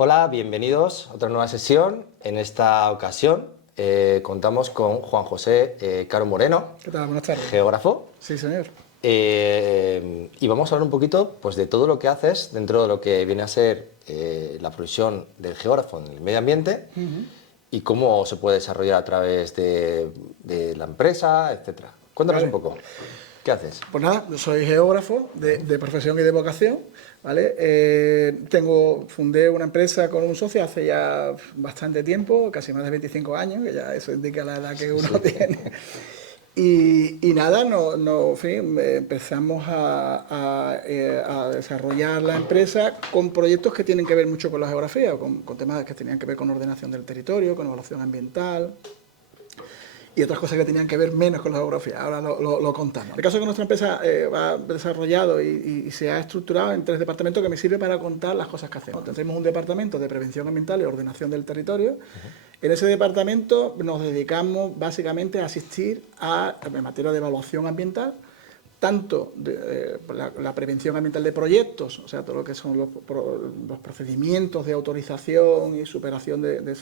Hola, bienvenidos a otra nueva sesión. En esta ocasión contamos con Juan José Caro Moreno. ¿Qué tal? Buenas tardes. Geógrafo. Sí, señor. Y vamos a hablar un poquito pues, de todo lo que haces dentro de lo que viene a ser la profesión del geógrafo en el medio ambiente y cómo se puede desarrollar a través de la empresa, etcétera. Cuéntanos un poco. ¿Qué haces? Pues nada, yo soy geógrafo de profesión y de vocación, ¿vale? Fundé una empresa con un socio hace ya bastante tiempo, casi más de 25 años, que ya eso indica la edad que uno tiene. Y nada, en fin, empezamos a desarrollar la empresa con proyectos que tienen que ver mucho con la geografía, con temas que tenían que ver con ordenación del territorio, con evaluación ambiental y otras cosas que tenían que ver menos con la geografía. Ahora lo contamos. El caso es que nuestra empresa va desarrollado y se ha estructurado en 3 departamentos que me sirven para contar las cosas que hacemos. Tenemos un departamento de prevención ambiental y ordenación del territorio. En ese departamento nos dedicamos básicamente a asistir en materia de evaluación ambiental, tanto la prevención ambiental de proyectos, o sea, todo lo que son los procedimientos de autorización y superación de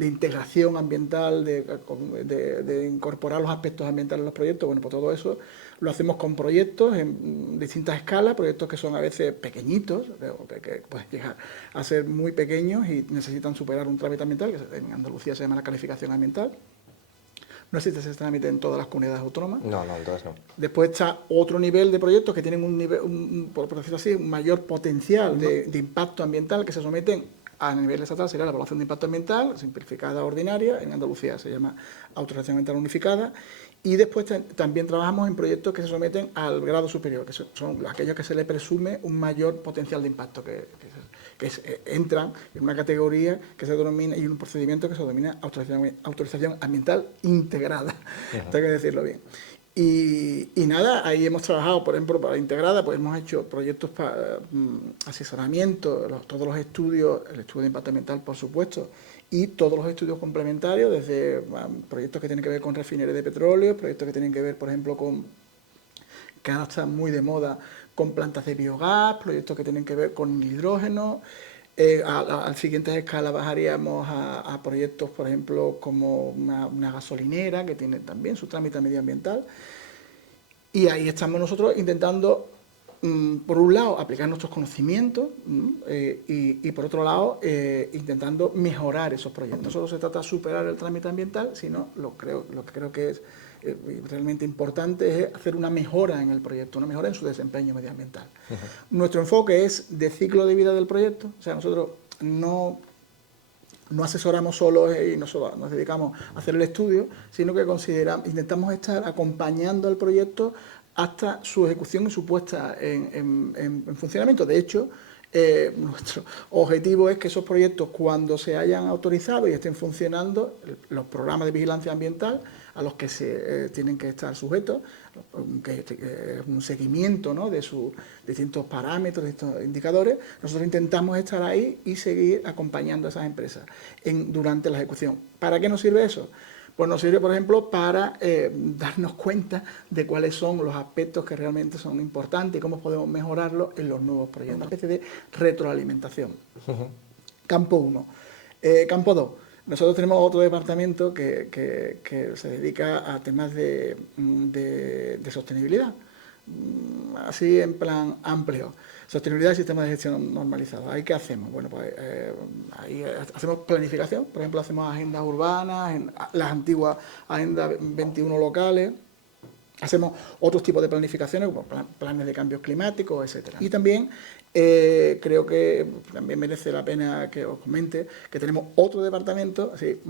integración ambiental, de incorporar los aspectos ambientales en los proyectos. Bueno, pues todo eso lo hacemos con proyectos en distintas escalas, proyectos que son a veces pequeñitos, que pueden llegar a ser muy pequeños y necesitan superar un trámite ambiental, que en Andalucía se llama la calificación ambiental. No existe ese trámite en todas las comunidades autónomas. No, entonces no. Después está otro nivel de proyectos que tienen por decirlo así, un mayor potencial de impacto ambiental, que se someten a nivel estatal, sería la evaluación de impacto ambiental, simplificada ordinaria, en Andalucía se llama autorización ambiental unificada, y después también trabajamos en proyectos que se someten al grado superior, que son aquellos que se le presume un mayor potencial de impacto, entran en una categoría que se denomina, y un procedimiento que se denomina autorización ambiental integrada, tengo que decirlo bien. Y nada, ahí hemos trabajado, por ejemplo, para integrada, pues hemos hecho proyectos para asesoramiento, todos los estudios, el estudio de impacto ambiental, por supuesto, y todos los estudios complementarios, desde proyectos que tienen que ver con refinería de petróleo, proyectos que tienen que ver, por ejemplo, que ahora están muy de moda, con plantas de biogás, proyectos que tienen que ver con hidrógeno. A siguientes escalas bajaríamos a proyectos, por ejemplo, como una gasolinera, que tiene también su trámite medioambiental. Y ahí estamos nosotros intentando, por un lado, aplicar nuestros conocimientos y por otro lado, intentando mejorar esos proyectos. No solo se trata de superar el trámite ambiental, sino lo que creo que es realmente importante es hacer una mejora en el proyecto, una mejora en su desempeño medioambiental. Nuestro enfoque es de ciclo de vida del proyecto, o sea, nosotros no asesoramos solo y no solo nos dedicamos a hacer el estudio, sino que intentamos estar acompañando al proyecto hasta su ejecución y su puesta en funcionamiento. De hecho, nuestro objetivo es que esos proyectos, cuando se hayan autorizado y estén funcionando, los programas de vigilancia ambiental a los que se tienen que estar sujetos, que es un seguimiento, ¿no?, de sus distintos parámetros, de estos indicadores, nosotros intentamos estar ahí y seguir acompañando a esas empresas durante la ejecución. ¿Para qué nos sirve eso? Pues nos sirve, por ejemplo, para darnos cuenta de cuáles son los aspectos que realmente son importantes y cómo podemos mejorarlos en los nuevos proyectos. Una especie de retroalimentación. Campo 1. Campo 2. Nosotros tenemos otro departamento que se dedica a temas de sostenibilidad, así en plan amplio. Sostenibilidad y sistemas de gestión normalizados. ¿Ahí qué hacemos? Bueno, pues ahí hacemos planificación, por ejemplo, hacemos agendas urbanas, las antiguas agendas 21 locales. Hacemos otros tipos de planificaciones, como planes de cambios climáticos, etc. Y también creo que también merece la pena que os comente que tenemos otro departamento así,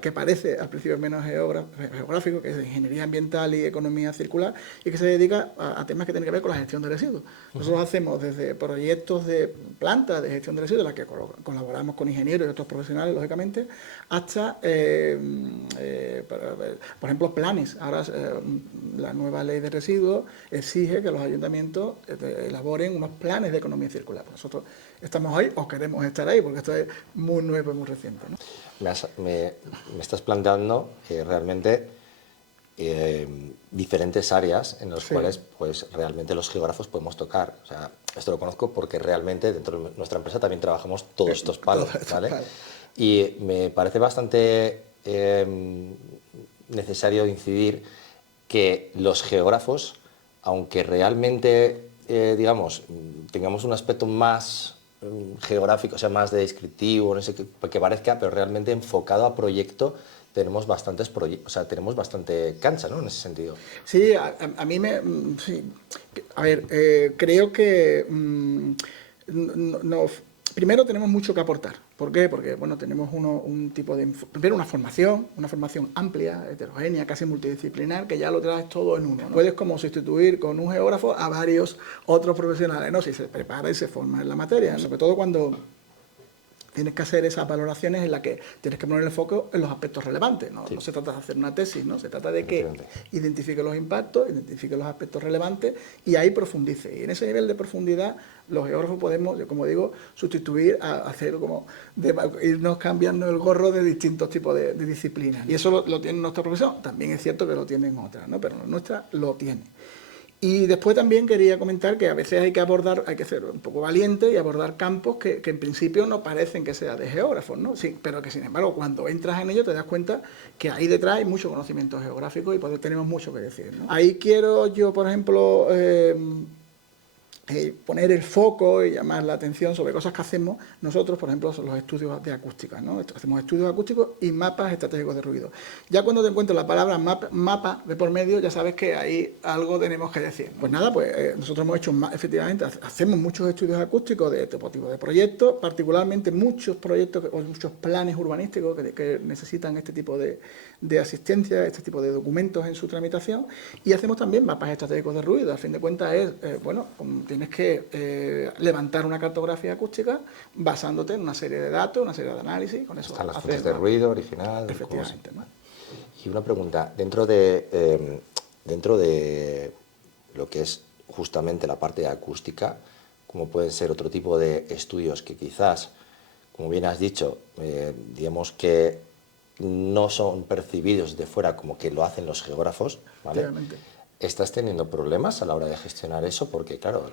que parece al principio menos geográfico, que es de Ingeniería Ambiental y Economía Circular, y que se dedica a temas que tienen que ver con la gestión de residuos. Nosotros hacemos desde proyectos de plantas de gestión de residuos, en las que colaboramos con ingenieros y otros profesionales, lógicamente, hasta, por ejemplo, planes. Ahora la nueva ley de residuos exige que los ayuntamientos elaboren unos planes de economía circular. Nosotros estamos ahí o queremos estar ahí porque esto es muy nuevo y muy reciente, ¿no? Me estás planteando realmente diferentes áreas en las cuales pues, realmente los geógrafos podemos tocar. O sea, esto lo conozco porque realmente dentro de nuestra empresa también trabajamos todos estos palos, Todos estos ¿vale? palos. Y me parece bastante necesario incidir que los geógrafos, aunque realmente, digamos, tengamos un aspecto más geográfico, o sea, más de descriptivo, no sé qué, que parezca, pero realmente enfocado a proyecto, tenemos tenemos bastante cancha, ¿no? En ese sentido. Sí, a mí me... sí. A ver, creo que primero tenemos mucho que aportar. ¿Por qué? Porque, bueno, tenemos un tipo de... Primero una formación amplia, heterogénea, casi multidisciplinar, que ya lo traes todo en uno, ¿no? Puedes como sustituir con un geógrafo a varios otros profesionales, ¿no? Si se prepara y se forma en la materia, sobre todo cuando tienes que hacer esas valoraciones en las que tienes que poner el foco en los aspectos relevantes. No, sí. No se trata de hacer una tesis, ¿no? Se trata de que identifique los impactos, identifique los aspectos relevantes y ahí profundice. Y en ese nivel de profundidad los geógrafos podemos, como digo, sustituir a hacer como irnos cambiando el gorro de distintos tipos de disciplinas. Y eso lo tiene nuestra profesión. También es cierto que lo tienen otras, ¿no? Pero nuestra lo tiene. Y después también quería comentar que a veces hay que ser un poco valiente y abordar campos que en principio no parecen que sean de geógrafos, ¿no? Sí, pero que sin embargo cuando entras en ello te das cuenta que ahí detrás hay mucho conocimiento geográfico y por eso tenemos mucho que decir, ¿no? Ahí quiero yo, por ejemplo, poner el foco y llamar la atención sobre cosas que hacemos nosotros, por ejemplo, son los estudios de acústica, ¿no? Hacemos estudios acústicos y mapas estratégicos de ruido. Ya cuando te encuentro la palabra mapa de por medio, ya sabes que ahí algo tenemos que decir. Pues nada, pues nosotros hemos hecho, efectivamente, hacemos muchos estudios acústicos de tipo de proyectos, particularmente muchos proyectos o muchos planes urbanísticos que necesitan este tipo de asistencia, este tipo de documentos en su tramitación, y hacemos también mapas estratégicos de ruido. A fin de cuentas es, bueno, tienes que levantar una cartografía acústica basándote en una serie de datos, una serie de análisis, con eso. Están las fuentes de ruido original. Efectivamente. ¿No? Y una pregunta, dentro de lo que es justamente la parte acústica, como pueden ser otro tipo de estudios que quizás, como bien has dicho, digamos que no son percibidos de fuera como que lo hacen los geógrafos, ¿vale? ¿Estás teniendo problemas a la hora de gestionar eso? Porque, claro,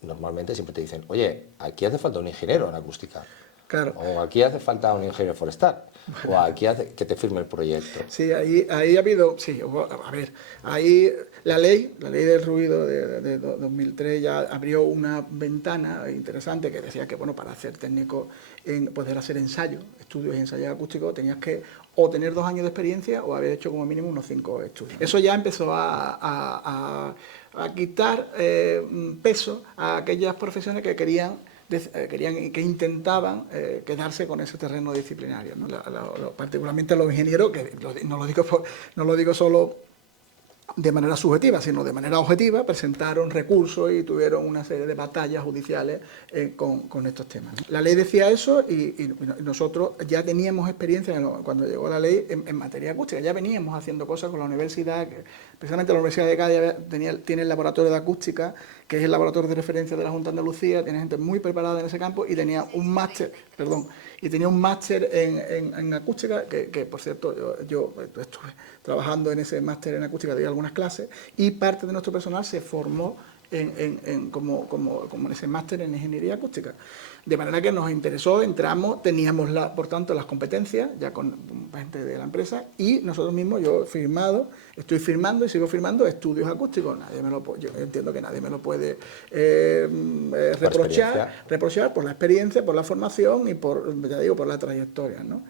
normalmente siempre te dicen, oye, aquí hace falta un ingeniero en acústica. Claro. O aquí hace falta un ingeniero forestal. Bueno. O aquí hace que te firme el proyecto. Sí, ahí ha habido, sí, a ver, ahí la ley del ruido de 2003 ya abrió una ventana interesante que decía que, bueno, para ser técnico en poder hacer ensayos, estudios y ensayos acústicos, tenías que o tener 2 años de experiencia o haber hecho como mínimo unos 5 estudios. Eso ya empezó a quitar peso a aquellas profesiones que querían que intentaban quedarse con ese terreno disciplinario, ¿no? Particularmente los ingenieros, que no lo digo solo de manera subjetiva, sino de manera objetiva, presentaron recursos y tuvieron una serie de batallas judiciales con estos temas, ¿no? La ley decía eso y nosotros ya teníamos experiencia cuando llegó la ley en materia acústica, ya veníamos haciendo cosas con la universidad, precisamente la Universidad de Cádiz tiene el laboratorio de acústica, que es el laboratorio de referencia de la Junta de Andalucía, tiene gente muy preparada en ese campo y tenía un máster, en acústica, que por cierto yo estuve trabajando en ese máster en acústica, di algunas clases, y parte de nuestro personal se formó como en ese máster en ingeniería acústica. De manera que nos interesó, entramos, teníamos por tanto las competencias, ya con gente de la empresa, y nosotros mismos, estoy firmando y sigo firmando estudios acústicos. Yo entiendo que nadie me lo puede reprochar por la experiencia, por la formación y por la trayectoria, ¿no?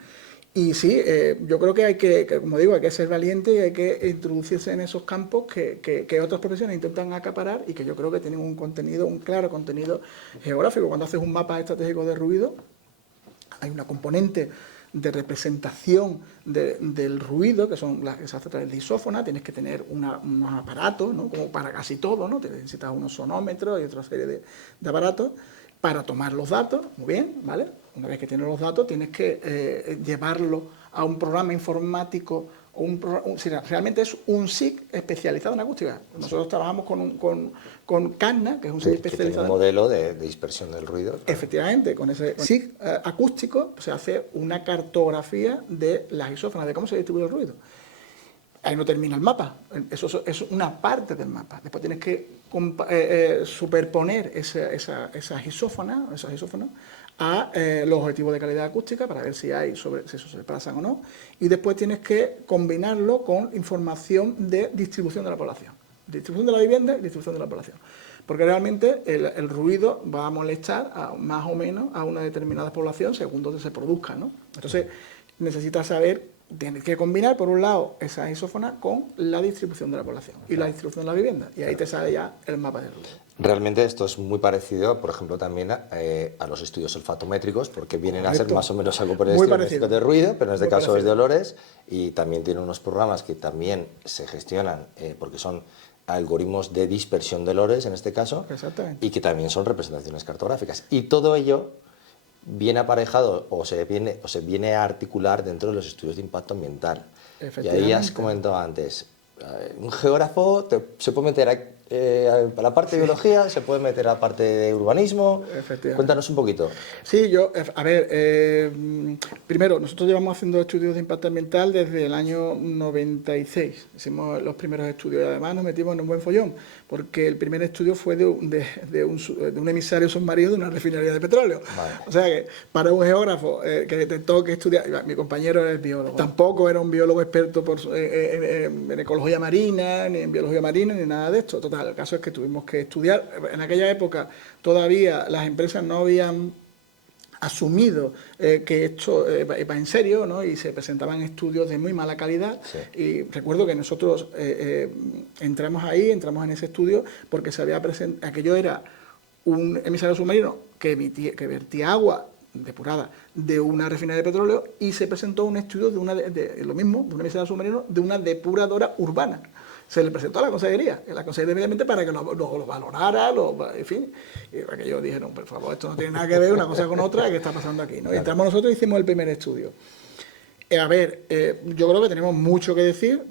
Y sí, yo creo que hay que ser valiente y hay que introducirse en esos campos que otras profesiones intentan acaparar y que yo creo que tienen un claro contenido geográfico. Cuando haces un mapa estratégico de ruido, hay una componente de representación del ruido, que se hace a través de isófona, tienes que tener unos aparatos, ¿no? Como para casi todo, ¿no? Necesitas unos sonómetros y otra serie de aparatos para tomar los datos, muy bien, ¿vale? Una vez que tienes los datos, tienes que llevarlo a un programa informático, realmente es un SIC especializado en acústica. Nosotros trabajamos con CANNA, que es un SIC especializado. Que tiene un modelo de dispersión del ruido. Claro. Efectivamente, con ese SIC acústico se hace una cartografía de las isófonas, de cómo se distribuye el ruido. Ahí no termina el mapa, eso es una parte del mapa. Después tienes que superponer esas isófonas a los objetivos de calidad acústica para ver si eso se sobrepasan o no, y después tienes que combinarlo con información de distribución de la población, distribución de la vivienda y distribución de la población, porque realmente el ruido va a molestar más o menos a una determinada población según donde se produzca, ¿no? Entonces necesitas saber, tienes que combinar por un lado esa isófona con la distribución de la población y la distribución de la vivienda, y ahí te sale ya el mapa del ruido. Realmente esto es muy parecido, por ejemplo, también a los estudios olfatométricos, porque vienen a ser más o menos algo por el estilo de ruido, pero en este caso es de olores, y también tiene unos programas que también se gestionan, porque son algoritmos de dispersión de olores en este caso, y que también son representaciones cartográficas. Y todo ello viene aparejado o se viene a articular dentro de los estudios de impacto ambiental. Y ahí has comentado antes, un geógrafo se puede meter a la parte de biología, se puede meter a la parte de urbanismo. Cuéntanos un poquito. Sí, primero, nosotros llevamos haciendo estudios de impacto ambiental desde el año 96. Hicimos los primeros estudios y además nos metimos en un buen follón, porque el primer estudio fue de un emisario submarino de una refinería de petróleo. Vale. O sea que para un geógrafo que detectó que estudiar, mi compañero es biólogo, tampoco era un biólogo experto en ecología marina, ni en biología marina, ni nada de esto. Total, el caso es que tuvimos que estudiar. En aquella época todavía las empresas no habían asumido que esto iba en serio, ¿no? Y se presentaban estudios de muy mala calidad. Sí. Y recuerdo que nosotros entramos en ese estudio porque se había presentado, aquello era un emisario submarino que vertía agua depurada de una refinería de petróleo, y se presentó un estudio de un emisario submarino de una depuradora urbana. Se le presentó a la Consejería inmediatamente para que lo valorara, en fin. Y aquello dijeron, por favor, esto no tiene nada que ver una cosa con otra, ¿qué está pasando aquí? ¿No? Claro. Y entramos nosotros y hicimos el primer estudio. Yo creo que tenemos mucho que decir,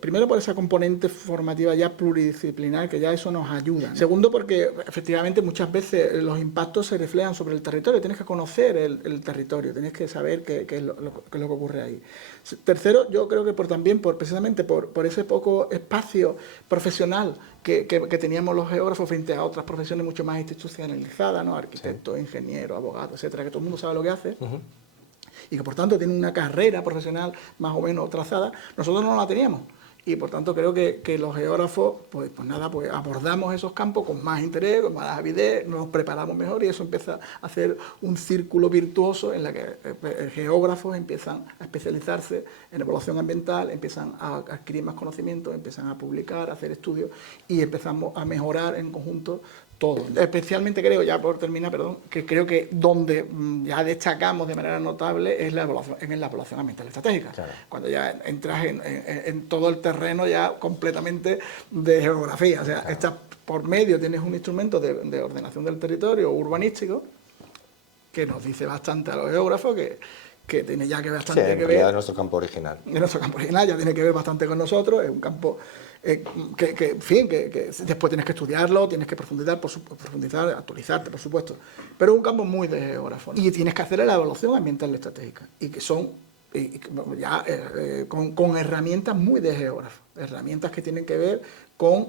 primero por esa componente formativa ya pluridisciplinar, que ya eso nos ayuda, ¿no? Segundo, porque efectivamente muchas veces los impactos se reflejan sobre el territorio, tienes que conocer el territorio, tienes que saber qué es lo que ocurre ahí. Tercero, yo creo que precisamente por ese poco espacio profesional que teníamos los geógrafos frente a otras profesiones mucho más institucionalizadas, ¿no? Arquitectos, sí, ingenieros, abogados, etcétera, que todo el mundo sabe lo que hace. Y que por tanto tiene una carrera profesional más o menos trazada, nosotros no la teníamos. Y por tanto creo que los geógrafos, pues abordamos esos campos con más interés, con más avidez, nos preparamos mejor, y eso empieza a hacer un círculo virtuoso en el que geógrafos empiezan a especializarse en evaluación ambiental, empiezan a adquirir más conocimientos, empiezan a publicar, a hacer estudios, y empezamos a mejorar en conjunto todo. Especialmente creo, ya por terminar, que creo que donde ya destacamos de manera notable es en la evaluación ambiental estratégica. Claro. Cuando ya entras en todo el terreno ya completamente de geografía. O sea, claro, estás por medio, tienes un instrumento de ordenación del territorio urbanístico que nos dice bastante a los geógrafos que tiene ya bastante que ver. De nuestro campo original. De nuestro campo original, ya tiene que ver bastante con nosotros, es un campo que después tienes que estudiarlo, tienes que profundizar, actualizarte, por supuesto, pero es un campo muy de geógrafo, ¿no? Y tienes que hacer la evaluación ambiental estratégica, y que son con herramientas muy de geógrafo, herramientas que tienen que ver con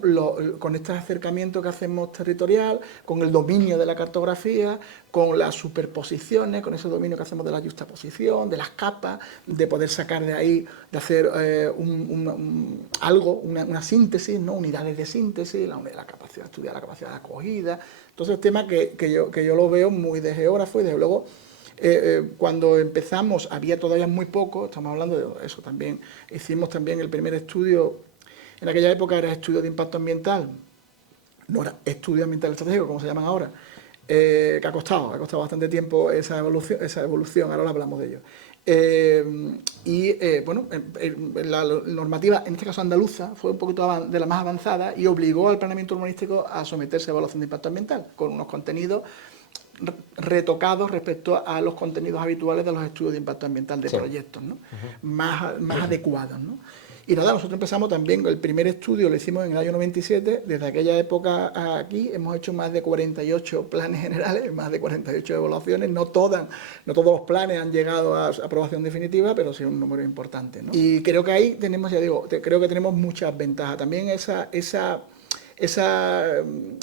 este acercamiento que hacemos territorial, con el dominio de la cartografía, con las superposiciones, con ese dominio que hacemos de la juxtaposición, de las capas, de poder sacar de ahí, de hacer una síntesis, ¿no? Unidades de síntesis, la capacidad de estudiar la capacidad de acogida. Entonces, temas que yo lo veo muy de geógrafo, y desde luego cuando empezamos había todavía muy poco, estamos hablando de eso también, hicimos también el primer estudio. En aquella época era estudio de impacto ambiental, no era estudio ambiental estratégico, como se llaman ahora, que ha costado bastante tiempo esa evolución, ahora hablamos de ello. La normativa, en este caso andaluza, fue un poquito de la más avanzada y obligó al planeamiento urbanístico a someterse a evaluación de impacto ambiental, con unos contenidos retocados respecto a los contenidos habituales de los estudios de impacto ambiental de proyectos, ¿no? Más adecuados, ¿no? Y nada, nosotros empezamos también, el primer estudio lo hicimos en el año 97, desde aquella época aquí hemos hecho más de 48 planes generales, más de 48 evaluaciones, no todos los planes han llegado a aprobación definitiva, pero sí un número importante, ¿no? Y creo que ahí tenemos, ya digo, creo que tenemos muchas ventajas. También esa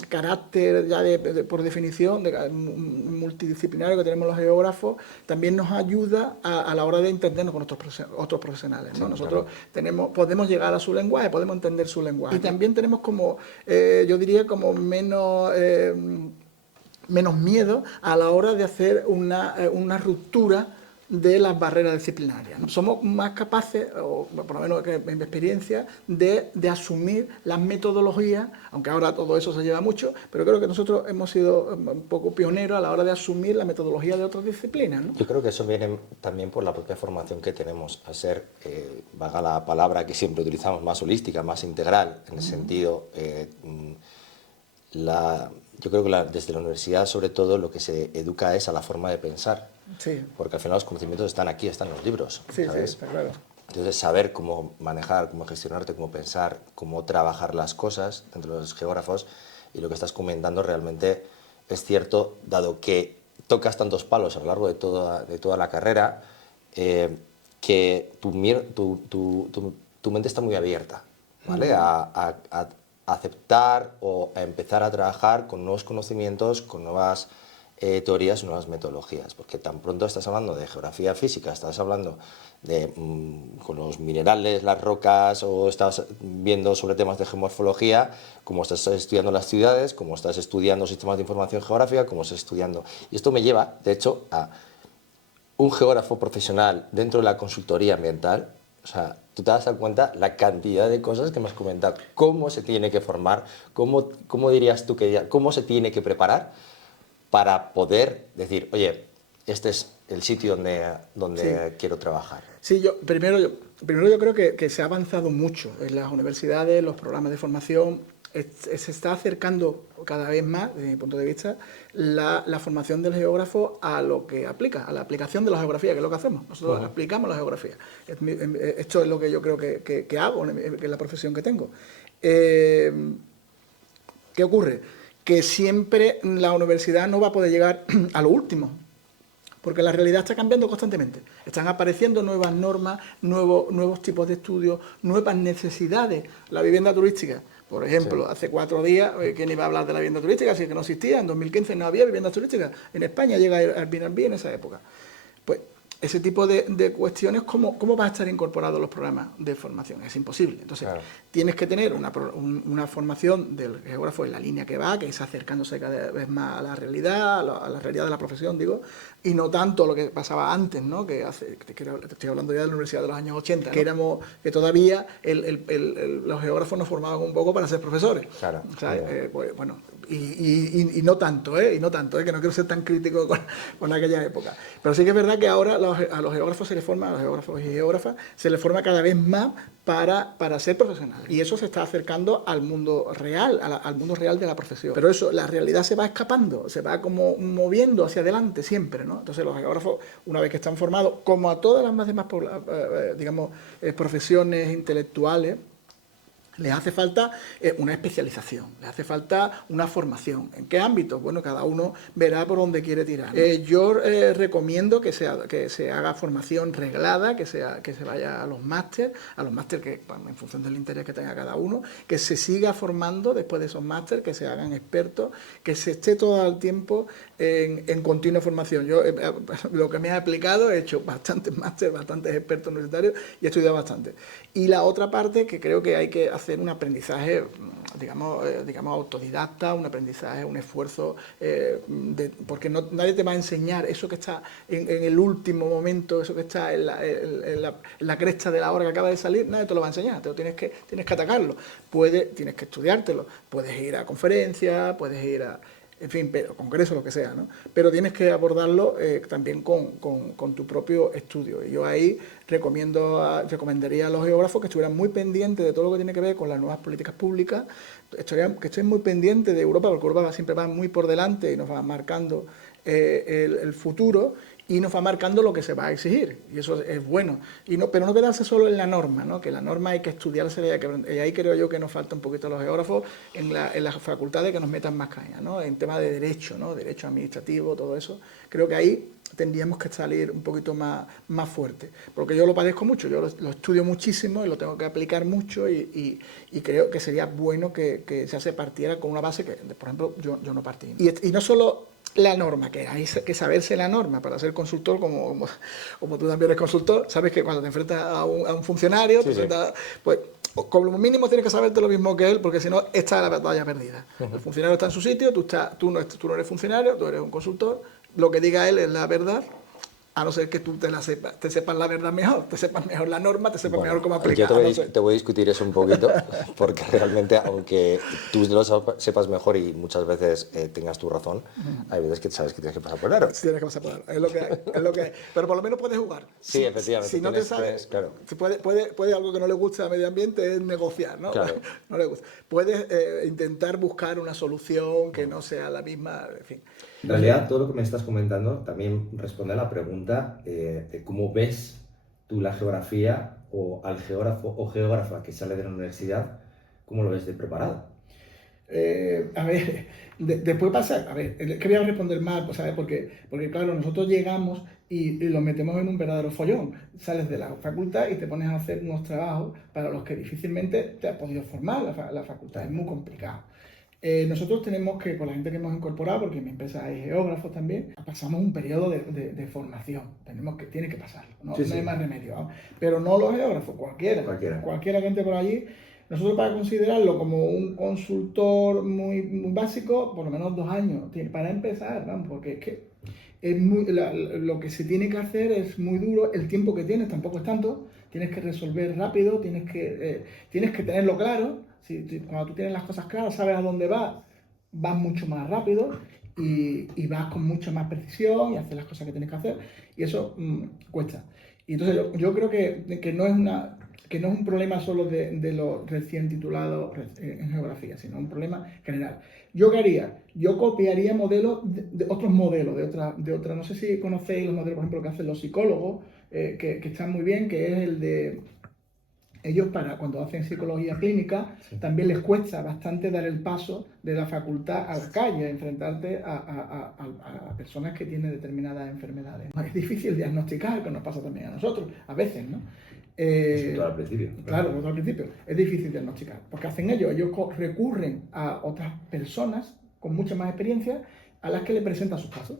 carácter ya por definición multidisciplinario que tenemos los geógrafos, también nos ayuda a la hora de entendernos con otros profesionales, ¿no? Sí, Nosotros claro. podemos llegar a su lenguaje, podemos entender su lenguaje. Y también tenemos como, yo diría, como menos miedo a la hora de hacer una ruptura de las barreras disciplinarias, ¿no? Somos más capaces, o por lo menos en mi experiencia, de asumir las metodologías, aunque ahora todo eso se lleva mucho, pero creo que nosotros hemos sido un poco pioneros a la hora de asumir la metodología de otras disciplinas, ¿no? Yo creo que eso viene también por la propia formación que tenemos, al ser, valga la palabra que siempre utilizamos, más holística, más integral, en el sentido, yo creo que desde la universidad sobre todo lo que se educa es a la forma de pensar, Sí. porque al final los conocimientos están aquí, están en los libros, Sí, ¿sabes? sí, está claro. Entonces saber cómo manejar, cómo gestionarte, cómo pensar, cómo trabajar las cosas entre los geógrafos, y lo que estás comentando realmente es cierto, dado que tocas tantos palos a lo largo de toda la carrera, que tu mente está muy abierta, ¿vale? A aceptar o a empezar a trabajar con nuevos conocimientos, con nuevas teorías, nuevas metodologías, porque tan pronto estás hablando de geografía física, estás hablando de con los minerales, las rocas, o estás viendo sobre temas de geomorfología, como estás estudiando las ciudades, como estás estudiando sistemas de información geográfica, como estás estudiando... Y esto me lleva, de hecho, a un geógrafo profesional dentro de la consultoría ambiental. O sea, tú te das cuenta la cantidad de cosas que me has comentado, cómo se tiene que formar, cómo dirías tú cómo se tiene que preparar para poder decir, oye, este es el sitio donde Sí. quiero trabajar. Sí, primero yo creo que se ha avanzado mucho en las universidades, los programas de formación. Se está acercando cada vez más, desde mi punto de vista, la formación del geógrafo a lo que aplica, a la aplicación de la geografía, que es lo que hacemos. Nosotros aplicamos la geografía. Esto es lo que yo creo que hago, que es la profesión que tengo. ¿Qué ocurre? Que siempre la universidad no va a poder llegar a lo último, porque la realidad está cambiando constantemente. Están apareciendo nuevas normas, nuevos tipos de estudios, nuevas necesidades. La vivienda turística, por ejemplo, sí. Hace 4 días, ¿quién iba a hablar de la vivienda turística? Así que no existía, en 2015 no había viviendas turísticas. En España llega Airbnb en esa época. Pues ese tipo de cuestiones, ¿cómo va a estar incorporado en los programas de formación? Es imposible. Entonces, claro, tienes que tener una formación del geógrafo en la línea que va, que es acercándose cada vez más a la realidad, a la realidad de la profesión, digo, y no tanto lo que pasaba antes, ¿no? Que te estoy hablando ya de la universidad de los años 80, ¿no? que todavía los geógrafos nos formaban un poco para ser profesores. Claro. ¿Sabes? Pues, bueno, y no tanto, que no quiero ser tan crítico con aquella época. Pero sí que es verdad que ahora a los geógrafos se les forma, a los geógrafos y geógrafas, se les forma cada vez más para ser profesionales. Y eso se está acercando al mundo real, al mundo real de la profesión. Pero eso, la realidad se va escapando, se va como moviendo hacia adelante siempre, ¿no? Entonces los geógrafos, una vez que están formados, como a todas las demás profesiones intelectuales, les hace falta una especialización, les hace falta una formación. ¿En qué ámbito? Bueno, cada uno verá por dónde quiere tirar, ¿no? Yo recomiendo que se haga formación reglada, que se vaya a los másteres que, en función del interés que tenga cada uno, que se siga formando después de esos másteres, que se hagan expertos, que se esté todo el tiempo en continua formación. Yo, lo que me ha aplicado, he hecho bastantes másteres, bastantes expertos universitarios y he estudiado bastante. Y la otra parte que creo que hay que hacer un aprendizaje, digamos autodidacta, un aprendizaje, un esfuerzo, porque nadie te va a enseñar eso que está en el último momento, eso que está en la cresta de la hora que acaba de salir, nadie te lo va a enseñar, tienes que atacarlo, tienes que estudiártelo, puedes ir a conferencias, puedes ir a... En fin, congreso, lo que sea, ¿no? Pero tienes que abordarlo también con tu propio estudio. Y yo ahí recomendaría a los geógrafos que estuvieran muy pendientes de todo lo que tiene que ver con las nuevas políticas públicas, que estén muy pendientes de Europa, porque Europa siempre va muy por delante y nos va marcando el futuro y nos va marcando lo que se va a exigir, y eso es bueno. Pero no quedarse solo en la norma, ¿no? Que la norma hay que estudiársela, y ahí creo yo que nos falta un poquito a los geógrafos en las facultades que nos metan más caña, ¿no? En tema de derecho, ¿no? Derecho administrativo, todo eso. Creo que ahí tendríamos que salir un poquito más fuerte, porque yo lo padezco mucho, yo lo estudio muchísimo y lo tengo que aplicar mucho, y creo que sería bueno que se partiera con una base que, por ejemplo, yo no partí. Y no solo la norma, que hay que saberse la norma para ser consultor, como tú también eres consultor, sabes que cuando te enfrentas a un funcionario, pues como mínimo tienes que saberte lo mismo que él, porque si no, esta es la batalla perdida. El funcionario está en su sitio, tú no eres funcionario, tú eres un consultor, lo que diga él es la verdad, a no ser que tú te sepas la verdad mejor, te sepas mejor la norma, te sepas mejor cómo aplicar. Yo te voy a discutir eso un poquito, porque realmente, aunque tú lo sepas mejor y muchas veces tengas tu razón, hay veces que sabes que tienes que pasar por el aro. Tienes que pasar por el aro, es lo que hay. Pero por lo menos puedes jugar. Sí, efectivamente. Si no te sabes, claro. Puede algo que no le gusta al medio ambiente es negociar, ¿no? Claro. No le gusta. Puedes intentar buscar una solución que no sea la misma, en fin. En realidad, todo lo que me estás comentando también responde a la pregunta de cómo ves tú la geografía, o al geógrafo o geógrafa que sale de la universidad, ¿cómo lo ves de preparado? A ver, después pasa, a ver, que voy a responder mal, ¿sabes? Porque claro, nosotros llegamos y lo metemos en un verdadero follón. Sales de la facultad y te pones a hacer unos trabajos para los que difícilmente te has podido formar la facultad, es muy complicado. Nosotros tenemos que, con la gente que hemos incorporado, porque en mi empresa hay geógrafos también, pasamos un periodo de formación. Tiene que pasarlo, no hay más remedio, ¿no? Pero no los geógrafos, cualquiera que entre por allí. Nosotros, para considerarlo como un consultor muy básico, por lo menos 2 años para empezar, ¿no? Porque es que lo que se tiene que hacer es muy duro, el tiempo que tienes tampoco es tanto, tienes que resolver rápido, tienes que tenerlo claro. Cuando tú tienes las cosas claras, sabes a dónde vas mucho más rápido y vas con mucha más precisión y haces las cosas que tienes que hacer, y eso cuesta. Y entonces yo creo que no es un problema solo de los recién titulados en geografía, sino un problema general. ¿Yo qué haría? Yo copiaría modelos de otros modelos, de otra. No sé si conocéis los modelos, por ejemplo, que hacen los psicólogos, que están muy bien, que es el de... Ellos, cuando hacen psicología clínica, también les cuesta bastante dar el paso de la facultad a la calle, enfrentarte a personas que tienen determinadas enfermedades. Es difícil diagnosticar, que nos pasa también a nosotros, a veces, ¿no? Sobre todo al principio. Claro, sobre todo al principio. Es difícil diagnosticar. Porque hacen ellos recurren a otras personas con mucha más experiencia a las que le presentan sus casos.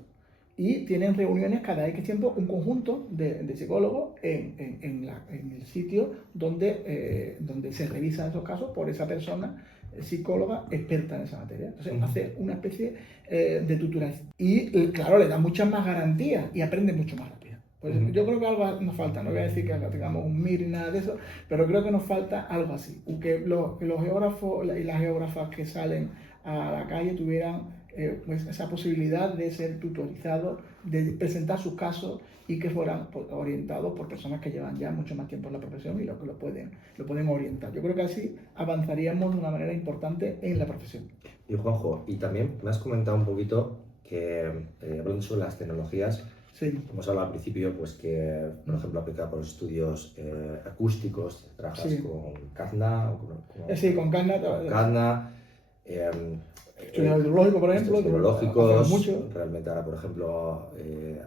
Y tienen reuniones cada X tiempo, un conjunto de psicólogos en el sitio donde se revisan esos casos por esa persona psicóloga experta en esa materia. Entonces hace una especie de tuturación. Y claro, le da muchas más garantías y aprende mucho más rápido. Pues yo creo que algo nos falta, no voy a decir que tengamos un MIR ni nada de eso, pero creo que nos falta algo así. Que los geógrafos y las geógrafas que salen a la calle tuvieran pues esa posibilidad de ser tutorizados, de presentar sus casos y que fueran orientados por personas que llevan ya mucho más tiempo en la profesión y lo pueden orientar. Yo creo que así avanzaríamos de una manera importante en la profesión. Y Juanjo, y también me has comentado un poquito que, hablando sobre las tecnologías, hemos hablado al principio, pues que, por ejemplo, aplicar para los estudios acústicos, trabajas con Kazna, con Kazna. Con Kazna. Estudios hidrológicos, por ejemplo. Hidrológicos. Realmente ahora, por ejemplo,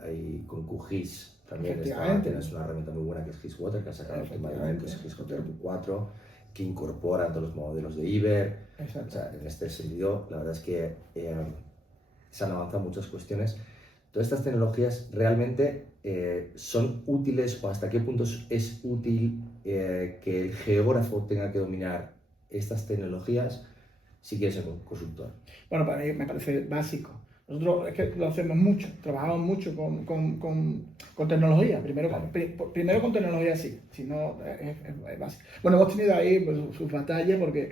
hay con QGIS también tienes una herramienta muy buena que es GIS-Water, que ha sacado últimamente, que es GIS-Water 4, que incorpora todos los modelos de IBER. O sea, en este sentido, la verdad es que se han avanzado muchas cuestiones. Todas estas tecnologías realmente son útiles, o hasta qué punto es útil que el geógrafo tenga que dominar estas tecnologías si quieres ser consultor. Bueno, para mí me parece básico. Nosotros es que lo hacemos mucho, trabajamos mucho con tecnología. Primero con tecnología sí, si no es básico. Bueno, hemos tenido ahí pues, sus batallas porque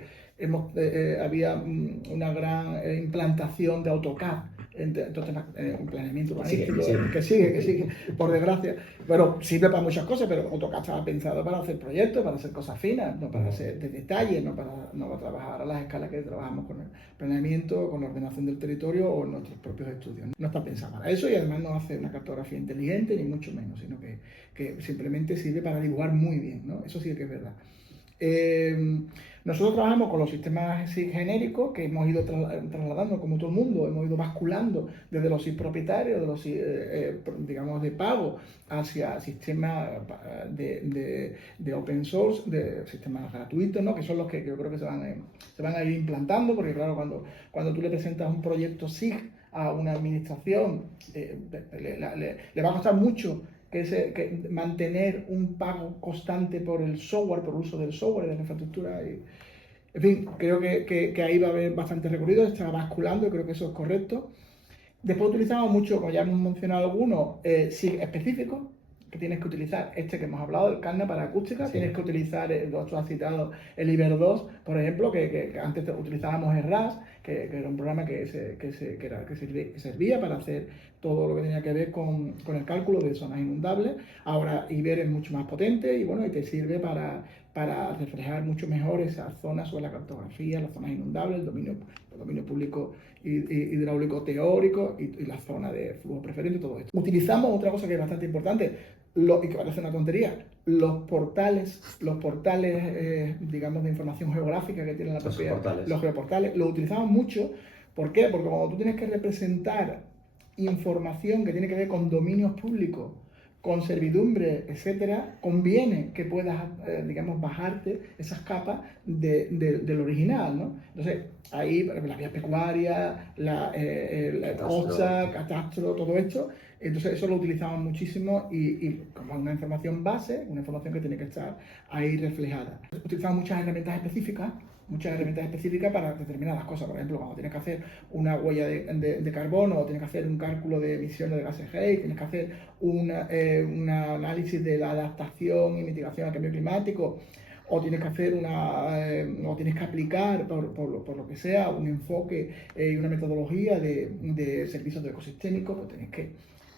había una gran implantación de AutoCAD entonces un planeamiento urbanístico que sigue, por desgracia. Pero sirve para muchas cosas, pero AutoCAD estaba pensado para hacer proyectos, para hacer cosas finas, no para hacer de detalle, no para trabajar a las escalas que trabajamos con el planeamiento, con la ordenación del territorio o en nuestros propios estudios. No está pensado para eso y además no hace una cartografía inteligente, ni mucho menos, sino que simplemente sirve para dibujar muy bien, ¿no? Eso sí que es verdad. Nosotros trabajamos con los sistemas SIG genéricos que hemos ido trasladando, como todo el mundo, hemos ido basculando desde los SIG propietarios, de los SIG, digamos, de pago, hacia sistemas de open source, de sistemas gratuitos, ¿no? Que son los que yo creo que se van a ir implantando, porque claro, cuando tú le presentas un proyecto SIG a una administración, le va a costar mucho que mantener un pago constante por el software, por el uso del software y de la infraestructura. En fin, creo que ahí va a haber bastante recorrido, está basculando y creo que eso es correcto. Después utilizamos mucho, como ya hemos mencionado algunos, SIG específicos, que tienes que utilizar que hemos hablado, el Carna para acústica, sí. Tienes que utilizar, tú has citado el Iber 2, por ejemplo, que antes utilizábamos el RAS, que era un programa que servía para hacer todo lo que tenía que ver con el cálculo de zonas inundables. Ahora Iber es mucho más potente y bueno, y te sirve para reflejar mucho mejor esas zonas sobre la cartografía, las zonas inundables, el dominio público hidráulico teórico y la zona de flujo preferente, todo esto. Utilizamos otra cosa que es bastante importante, y que parece una tontería, los portales, digamos, de información geográfica que tienen la propiedad, los geoportales, los utilizamos mucho. ¿Por qué? Porque cuando tú tienes que representar información que tiene que ver con dominios públicos, con servidumbre, etcétera, conviene que puedas, digamos, bajarte esas capas del original, ¿no? Entonces, ahí las vías pecuarias, la costa, catastro, todo esto, entonces eso lo utilizamos muchísimo y como una información base, una información que tiene que estar ahí reflejada. Utilizamos muchas herramientas específicas para determinadas cosas. Por ejemplo, cuando tienes que hacer una huella de carbono, o tienes que hacer un cálculo de emisiones de gases Higgs, tienes que hacer un análisis de la adaptación y mitigación al cambio climático, o tienes que hacer o tienes que aplicar, por lo que sea, un enfoque y una metodología de servicios ecosistémicos,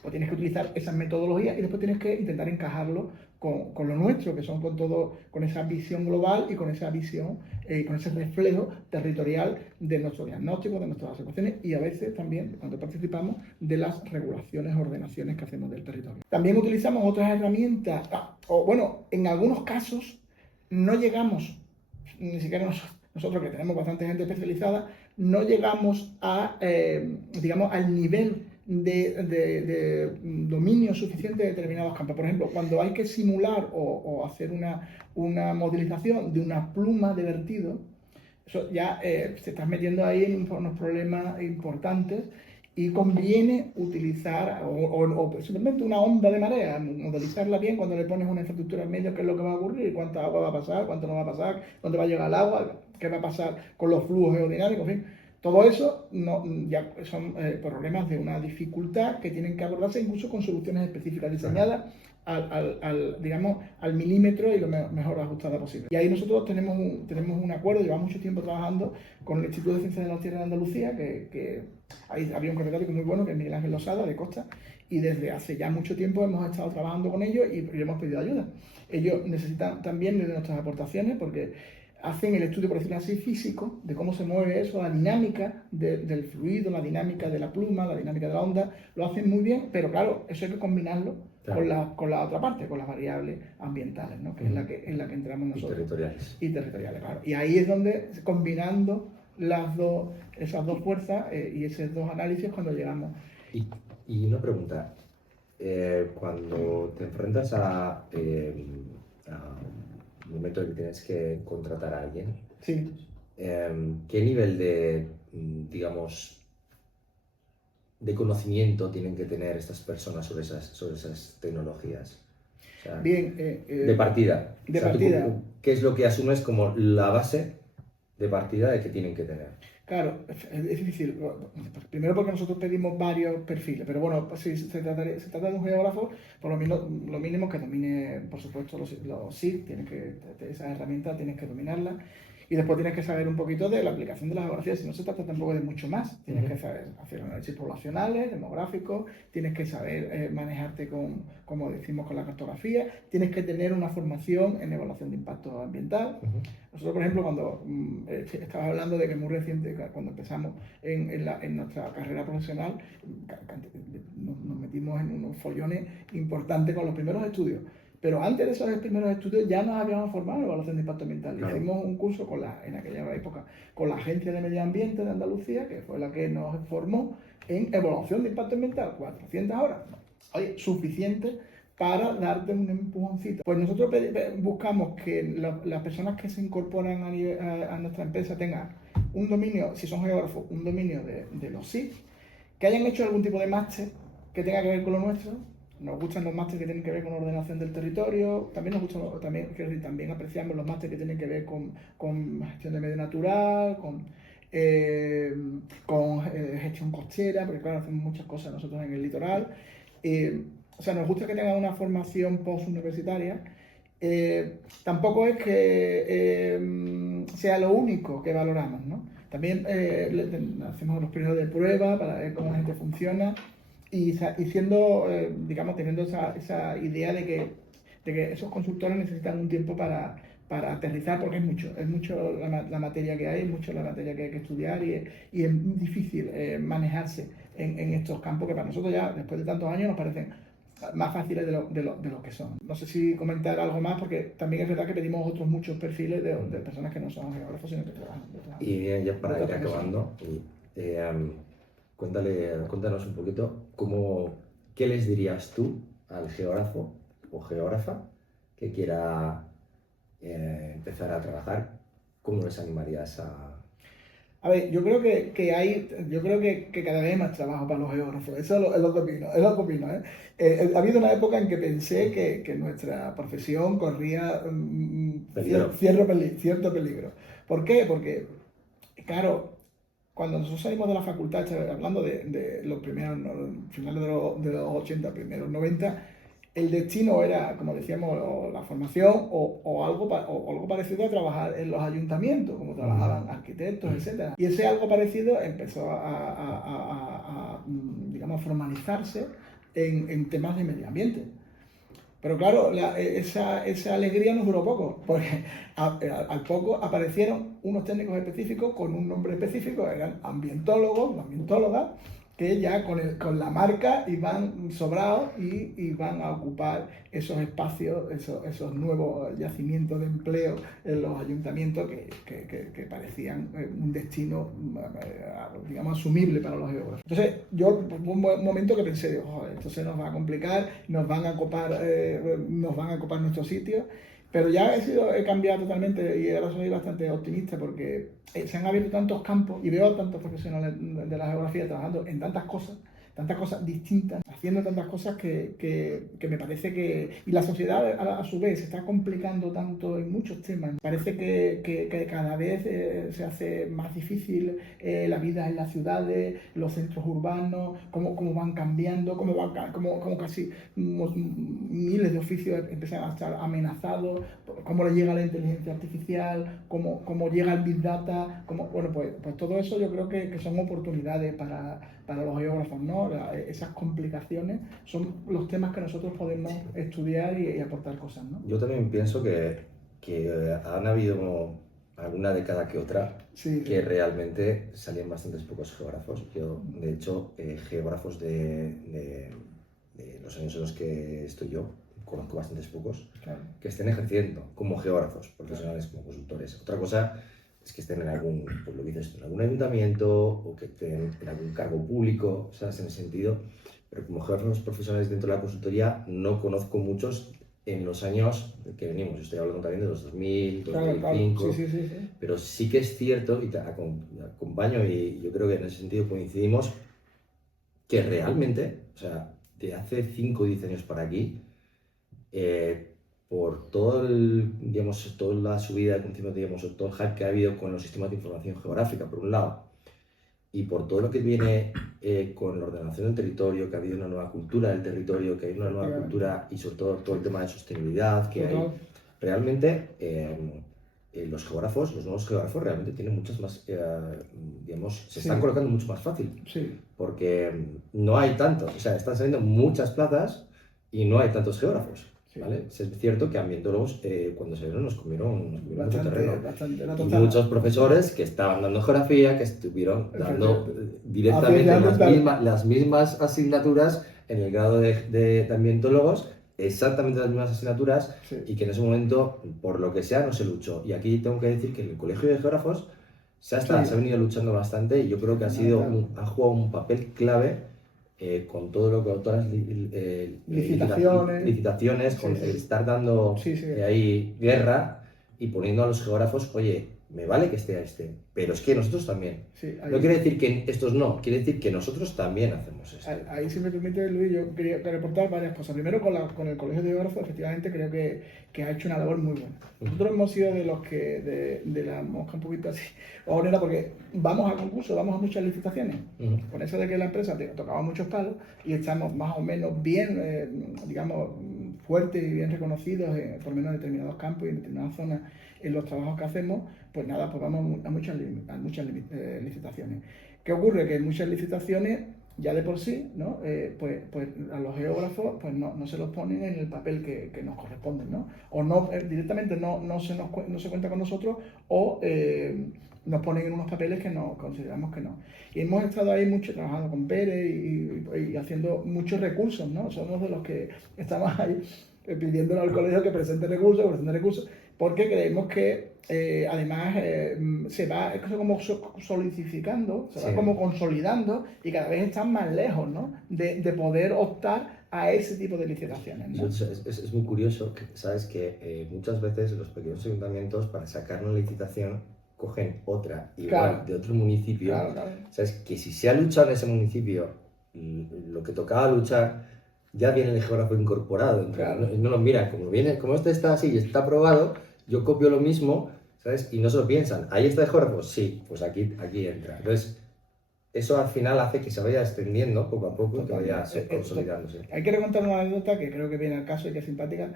pues tienes que utilizar esas metodologías y después tienes que intentar encajarlo con lo nuestro, que son con esa visión global y con esa visión, con ese reflejo territorial de nuestro diagnóstico, de nuestras observaciones y a veces también, cuando participamos, de las regulaciones, ordenaciones que hacemos del territorio. También utilizamos otras herramientas, en algunos casos no llegamos, ni siquiera nosotros que tenemos bastante gente especializada, no llegamos digamos, al nivel de dominio suficiente de determinados campos. Por ejemplo, cuando hay que simular o hacer una modelización de una pluma de vertido, eso ya se está metiendo ahí en unos problemas importantes y conviene utilizar o simplemente una onda de marea, modelizarla bien cuando le pones una infraestructura en medio, qué es lo que va a ocurrir, cuánta agua va a pasar, cuánto no va a pasar, dónde va a llegar el agua, qué va a pasar con los flujos geodinámicos, en fin. Todo eso ya son problemas de una dificultad que tienen que abordarse incluso con soluciones específicas diseñadas al milímetro y lo mejor ajustada posible. Y ahí nosotros tenemos un acuerdo, llevamos mucho tiempo trabajando con el Instituto de Ciencias de la Tierra de Andalucía, que ahí había un catedrático muy bueno, que es Miguel Ángel Losada, de Costa, y desde hace ya mucho tiempo hemos estado trabajando con ellos y le hemos pedido ayuda. Ellos necesitan también de nuestras aportaciones porque hacen el estudio, por decirlo así, físico, de cómo se mueve eso, la dinámica del fluido, la dinámica de la pluma, la dinámica de la onda, lo hacen muy bien, pero claro, eso hay que combinarlo con la otra parte, con las variables ambientales, ¿no? Que es la que entramos nosotros. Y territoriales, claro. Y ahí es donde, combinando esas dos fuerzas y esos dos análisis, cuando llegamos. Y una pregunta, cuando te enfrentas a un momento en que tienes que contratar a alguien, sí. ¿Qué nivel digamos, de conocimiento tienen que tener estas personas sobre esas tecnologías? O sea, bien, de partida. ¿Qué es lo que asumes como la base de partida de que tienen que tener? Claro, es difícil. Primero porque nosotros pedimos varios perfiles, pero bueno, si se trata de un geógrafo, por lo mínimo que domine, por supuesto, los SIG, esas herramientas tienes que dominarlas. Y después tienes que saber un poquito de la aplicación de la geografía, si no se trata tampoco de mucho más. Tienes que saber hacer análisis poblacionales, demográficos, tienes que saber manejarte con, como decimos, con la cartografía, tienes que tener una formación en evaluación de impacto ambiental. Nosotros, por ejemplo, cuando estabas hablando de que muy reciente, cuando empezamos en nuestra carrera profesional, nos metimos en unos follones importantes con los primeros estudios. Pero antes de esos primeros estudios ya nos habíamos formado en evaluación de impacto ambiental. Claro. Hicimos un curso en aquella época con la Agencia de Medio Ambiente de Andalucía, que fue la que nos formó en evaluación de impacto ambiental, 400 horas. Oye, suficiente para darte un empujoncito. Pues nosotros buscamos que las personas que se incorporan a nuestra empresa tengan un dominio, si son geógrafos, un dominio de los SIC, que hayan hecho algún tipo de máster que tenga que ver con lo nuestro. Nos gustan los másteres que tienen que ver con ordenación del territorio, también nos gustan, también apreciamos los másteres que tienen que ver con gestión de medio natural, con gestión costera, porque claro, hacemos muchas cosas nosotros en el litoral. O sea, nos gusta que tengan una formación postuniversitaria. Tampoco es que sea lo único que valoramos, ¿no? También hacemos los periodos de prueba para ver cómo la gente funciona. Y siendo, digamos, teniendo esa idea de que esos consultores necesitan un tiempo para aterrizar, porque es mucho la materia que hay, es mucho la materia que hay que estudiar y es muy difícil manejarse en estos campos que para nosotros ya, después de tantos años, nos parecen más fáciles de lo que son. No sé si comentar algo más, porque también es verdad que pedimos otros muchos perfiles de personas que no son geógrafos, sino que trabajan. Y ya para ir acabando, cuéntanos un poquito qué les dirías tú al geógrafo o geógrafa que quiera empezar a trabajar. ¿Cómo les animarías a...? A ver, yo creo que cada vez hay más trabajo para los geógrafos. Eso es lo que opino, ¿eh? Ha habido una época en que pensé que nuestra profesión corría cierto peligro. ¿Por qué? Porque, claro, cuando nosotros salimos de la facultad, hablando de los primeros, finales de los 80, primeros 90, el destino era, como decíamos, la formación o algo parecido a trabajar en los ayuntamientos, como trabajaban arquitectos, etc. Y ese algo parecido empezó digamos, formalizarse en temas de medio ambiente. Pero claro, esa alegría nos duró poco, porque al poco aparecieron unos técnicos específicos con un nombre específico, eran ambientólogos, ambientólogas, que ya con la marca iban sobrados y iban a ocupar esos espacios, esos nuevos yacimientos de empleo en los ayuntamientos que parecían un destino, digamos, asumible para los geógrafos. Entonces, yo hubo un momento que pensé, joder, esto se nos va a complicar, nos van a ocupar nuestros sitios. Pero ya he cambiado totalmente y ahora soy bastante optimista porque se han abierto tantos campos y veo a tantos profesionales de la geografía trabajando en tantas cosas distintas, haciendo tantas cosas que me parece que... Y la sociedad a su vez se está complicando tanto en muchos temas. Parece que cada vez se hace más difícil la vida en las ciudades, los centros urbanos, cómo van cambiando, cómo casi miles de oficios empiezan a estar amenazados, cómo le llega la inteligencia artificial, cómo llega el Big Data, bueno, pues todo eso yo creo que son oportunidades para los geógrafos, ¿no? Esas complicaciones son los temas que nosotros podemos estudiar y aportar cosas, ¿no? Yo también pienso que han habido alguna década que otra que realmente salían bastantes pocos geógrafos. Yo, de hecho, geógrafos de los años en los que estoy yo, conozco bastantes pocos, claro, que estén ejerciendo como geógrafos profesionales, como consultores. Otra cosa es que estén en algún, por lo que dices, en algún ayuntamiento o que estén en algún cargo público, o sea, en ese sentido. Pero como geógrafos profesionales dentro de la consultoría no conozco muchos en los años que venimos. Yo estoy hablando también de los 2000, 2005, claro. Sí. Pero sí que es cierto, y te acompaño, y yo creo que en ese sentido coincidimos, que realmente, o sea, de hace 5 o 10 años para aquí, por todo digamos, toda la subida de conocimiento, digamos, o todo el hype que ha habido con los sistemas de información geográfica, por un lado, y por todo lo que viene con la ordenación del territorio, que ha habido una nueva cultura del territorio, que hay una nueva cultura y sobre todo el tema de sostenibilidad que hay, realmente los nuevos geógrafos realmente tienen muchas más, digamos, se están colocando mucho más fácil. Sí. Porque no hay tantos, o sea, están saliendo muchas plazas y no hay tantos geógrafos. Sí. ¿Vale? Es cierto que ambientólogos cuando salieron nos comieron mucho terreno. Y muchos profesores que estaban dando geografía, que estuvieron dando directamente las mismas asignaturas en el grado de ambientólogos, exactamente las mismas asignaturas, y que en ese momento, por lo que sea, no se luchó. Y aquí tengo que decir que en el Colegio de Geógrafos se ha venido luchando bastante, y yo creo que ha jugado un papel clave con todo lo que todas las licitaciones, con el estar dando ahí guerra y poniendo a los geógrafos, oye, me vale que esté a pero es que nosotros también. No quiere decir que estos no, quiere decir que nosotros también hacemos esto. Ahí, si me permite, Luis, yo quería reportar varias cosas. Primero, con el Colegio de Geógrafos, efectivamente, creo que ha hecho una labor muy buena. Nosotros hemos sido de los que, de la mosca un poquito así, ahora porque vamos a concursos, vamos a muchas licitaciones. Con eso de que la empresa tocaba muchos palos y estamos más o menos bien, digamos, fuertes y bien reconocidos, por lo menos en determinados campos y en determinadas zonas, en los trabajos que hacemos, pues nada, pues vamos a muchas licitaciones. ¿Qué ocurre? Que en muchas licitaciones, ya de por sí, ¿no? Pues a los geógrafos pues no se los ponen en el papel que nos corresponde, ¿no? O no, directamente no se cuenta con nosotros, o nos ponen en unos papeles que no consideramos que no. Y hemos estado ahí mucho trabajando con Pérez y haciendo muchos recursos, ¿no? Somos de los que estamos ahí pidiéndole al colegio que presente recursos, porque creemos que además se va como solidificando, se va como consolidando, y cada vez están más lejos, ¿no? de poder optar a ese tipo de licitaciones, ¿no? Es muy curioso, ¿sabes? Que muchas veces los pequeños ayuntamientos, para sacar una licitación, cogen otra igual, de otro municipio. ¿Sabes? Que si se ha luchado en ese municipio lo que tocaba luchar, ya viene el geógrafo incorporado. No lo miran, como este está así y está aprobado, yo copio lo mismo, ¿sabes? Y no se lo piensan. ¿Ahí está el geógrafo? Sí, pues aquí entra. Entonces, eso al final hace que se vaya extendiendo poco a poco, que vaya consolidándose. Hay que contar una anécdota que creo que viene al caso y que es simpática.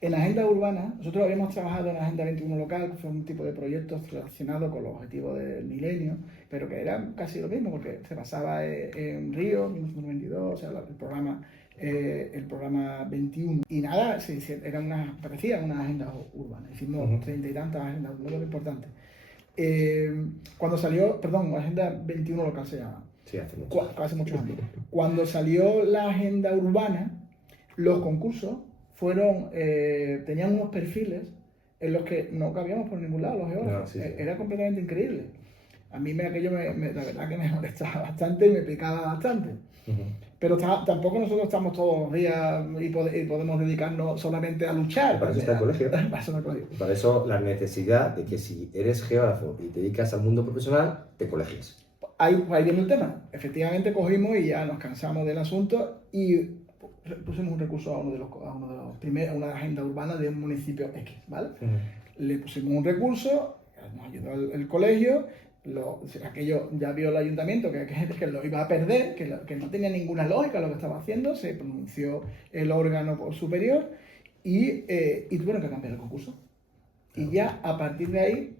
En la agenda urbana, nosotros habíamos trabajado en la Agenda 21 local, que fue un tipo de proyectos relacionados con los objetivos del milenio, pero que era casi lo mismo, porque se basaba en Río, 1992, o sea, el programa 21. Y nada, parecían unas agendas urbanas. Hicimos 30 y tantas agendas, no lo importante. Cuando salió, la Agenda 21 local se llama. Sí, hace muchos años. Cuando salió la agenda urbana, los concursos tenían unos perfiles en los que no cabíamos por ningún lado los geólogos. Era completamente increíble. A mí aquello la verdad que me molestaba bastante y me picaba bastante. Pero tampoco nosotros estamos todos los días y podemos dedicarnos solamente a luchar. Para eso está el colegio. Para eso la necesidad de que si eres geógrafo y te dedicas al mundo profesional, te colegies. Ahí viene el tema. Efectivamente cogimos y ya nos cansamos del asunto y pusimos un recurso a una agenda urbana de un municipio X, ¿vale? Le pusimos un recurso, nos ayudó el colegio. Aquello ya vio el ayuntamiento que lo iba a perder, que no tenía ninguna lógica lo que estaba haciendo. Se pronunció el órgano superior y tuvieron que cambiar el concurso. Y ya a partir de ahí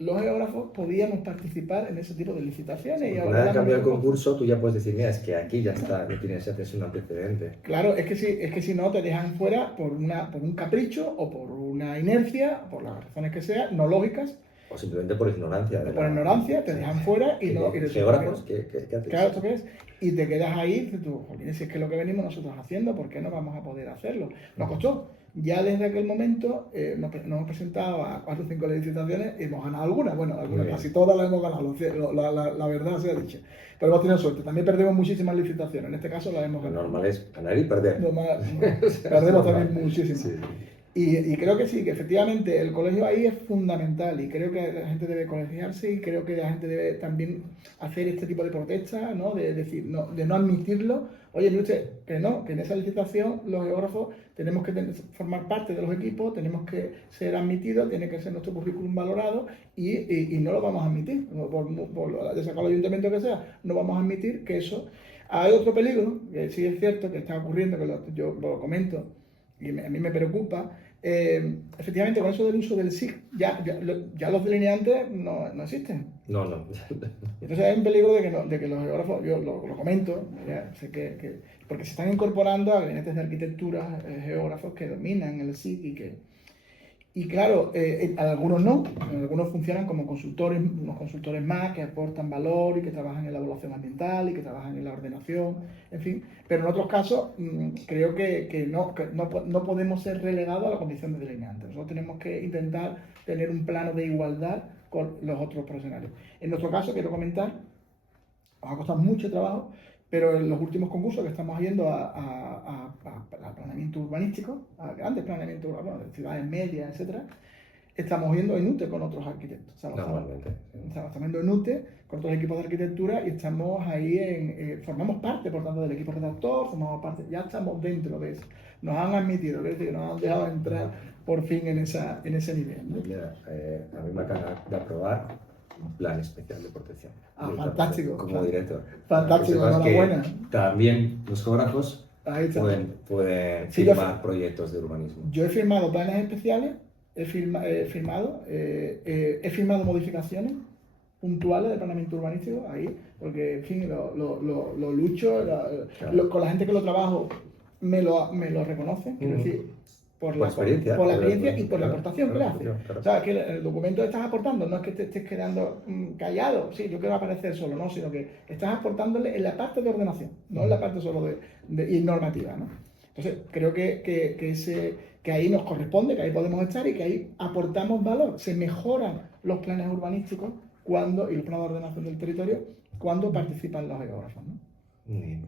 los geógrafos podíamos participar en ese tipo de licitaciones. Y una vez cambiado el concurso, tú ya puedes decir, mira, es que aquí ya está, no tienes que hacer un antecedente. Claro, es que si no te dejan fuera por un capricho o por una inercia, por las razones que sean, no lógicas. O simplemente por ignorancia. Por ignorancia, te dejan fuera y no... Geógrafos, ¿qué haces? Claro, ¿esto qué es? Y te quedas ahí, tú, si es que es lo que venimos nosotros haciendo, ¿por qué no vamos a poder hacerlo? Nos costó. Ya desde aquel momento nos hemos presentado a 4 o 5 licitaciones y hemos ganado algunas. Bueno, casi todas las hemos ganado, la verdad sea dicha. Pero hemos tenido suerte. También perdemos muchísimas licitaciones. En este caso las hemos ganado. Lo normal es ganar y perder. Perdemos también muchísimas. Sí. Y creo que sí, que efectivamente el colegio ahí es fundamental, y creo que la gente debe colegiarse, y creo que la gente debe también hacer este tipo de protestas, ¿no? De decir, de no admitirlo. Oye, mire usted, que en esa licitación los geógrafos tenemos que formar parte de los equipos, tenemos que ser admitidos, tiene que ser nuestro currículum valorado, y no lo vamos a admitir, por de sacar al ayuntamiento que sea, no vamos a admitir que eso. Hay otro peligro, que sí es cierto que está ocurriendo, que yo lo comento, y a mí me preocupa, efectivamente, con eso del uso del SIG, ya los delineantes no existen. No, no. Entonces hay un peligro de que los geógrafos, yo lo comento, ya sé porque se están incorporando a gabinetes de arquitectura geógrafos que dominan el SIG y claro, algunos no, algunos funcionan como consultores, unos consultores más que aportan valor y que trabajan en la evaluación ambiental y que trabajan en la ordenación, en fin, pero en otros casos creo que no podemos ser relegados a la condición de delineante. Nosotros tenemos que intentar tener un plano de igualdad con los otros profesionales. En nuestro caso, quiero comentar, nos ha costado mucho trabajo, pero en los últimos concursos que estamos yendo a planeamiento urbanístico, a grandes planeamientos urbanos, de ciudades medias, etcétera, estamos yendo en UTE con otros arquitectos. Estamos yendo en UTE con otros equipos de arquitectura y estamos ahí formamos parte, por tanto, del equipo redactor, formamos parte, ya estamos dentro de eso. Nos han admitido, es decir, nos han dejado entrar por fin en ese nivel, ¿no? Mira, a mí me acaban de aprobar un plan especial de protección. Fantástico. Como director. Fantástico, enhorabuena. También los geógrafos pueden firmar proyectos de urbanismo. Yo he firmado planes especiales, he firmado modificaciones puntuales de planeamiento urbanístico ahí, porque en fin, lo lucho, con la gente que lo trabajo me lo reconocen, quiero decir, por la experiencia y por la aportación que le hace. Claro. O sea, que el documento que estás aportando no es que te estés quedando callado, sí, yo quiero aparecer solo, no, sino que estás aportándole en la parte de ordenación, no en la parte solo y normativa, ¿no? Entonces, creo que ahí nos corresponde, que ahí podemos estar y que ahí aportamos valor. Se mejoran los planes urbanísticos y los planes de ordenación del territorio cuando participan los geógrafos, ¿no? Muy bien.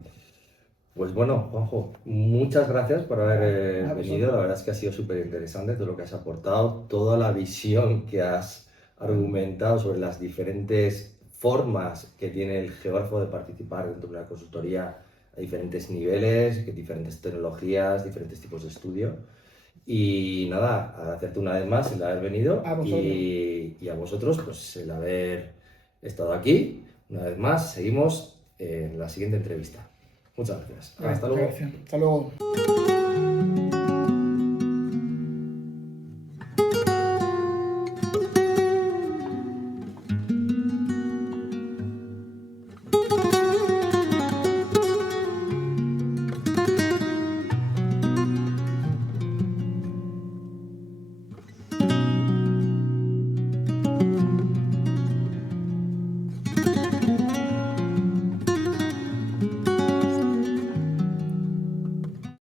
Pues bueno, Juanjo, muchas gracias por haber venido. La verdad es que ha sido súper interesante todo lo que has aportado, toda la visión que has argumentado sobre las diferentes formas que tiene el geógrafo de participar dentro de una consultoría a diferentes niveles, diferentes tecnologías, diferentes tipos de estudio. Y nada, agradecerte una vez más el haber venido y a vosotros pues el haber estado aquí. Una vez más, seguimos en la siguiente entrevista. Muchas gracias. Hasta luego. Hasta luego.